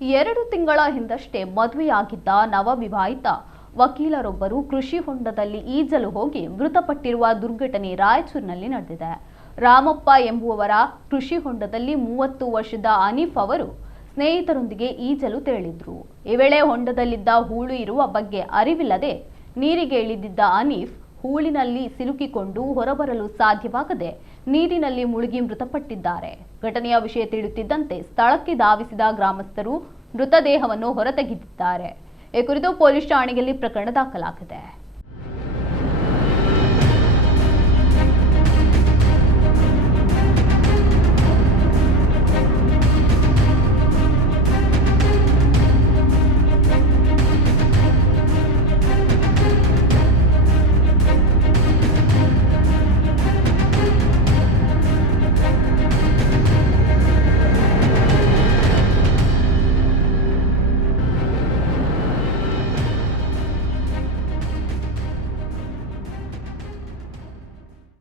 2 ತಿಂಗಳ ಹಿಂದಷ್ಟೇ ಮದುವೆಯಾಗಿದ್ದ ನವವಿವಾಹಿತ ವಕೀಲರೊಬ್ಬರು ಕೃಷಿ ಹೊಂಡದಲ್ಲಿ ಈಜಲು ಹೋಗಿ ಮೃತಪಟ್ಟಿರುವ ದುರ್ಘಟನೆ ರಾಯಚೂರಿನಲ್ಲಿ ನಡೆದಿದೆ. ರಾಮಪ್ಪ ಎಂಬುವವರ ಕೃಷಿ ಹೊಂಡದಲ್ಲಿ 30 ವರ್ಷದ ಅನೀಫ್ ಅವರು ಸ್ನೇಹಿತರೊಂದಿಗೆ ಈಜಲು ತೆರಳಿದ್ರು. ಈ ವೇಳೆ ಹೊಂಡದಲ್ಲಿದ್ದ ಹೂಳು ಇರುವ ಬಗ್ಗೆ ಅರಿವಿಲ್ಲದೆ ನೀರಿಗೆ ಇಳಿದಿದ್ದ ಅನೀಫ್ ಹೂಳಿನಲ್ಲಿ ಸಿಲುಕಿಕೊಂಡು ಹೊರಬರಲು ಸಾಧ್ಯವಾಗದೆ ನೀರಿನಲ್ಲಿ ಮುಳುಗಿ ಮೃತಪಟ್ಟಿದ್ದಾರೆ. ಘಟನೆಯ ವಿಷಯ ತಿಳಿಯುತ್ತಿದ್ದಂತೆ ಸ್ಥಳಕ್ಕೆ ಧಾವಿಸಿದ ಗ್ರಾಮಸ್ಥರು ಮೃತದೇಹವನ್ನು ಹೊರತೆಗೆದಿದ್ದಾರೆ. ಈ ಕುರಿತು ಪೊಲೀಸ್ ಠಾಣೆಯಲ್ಲಿ ಪ್ರಕರಣ ದಾಖಲಾಗಿದೆ.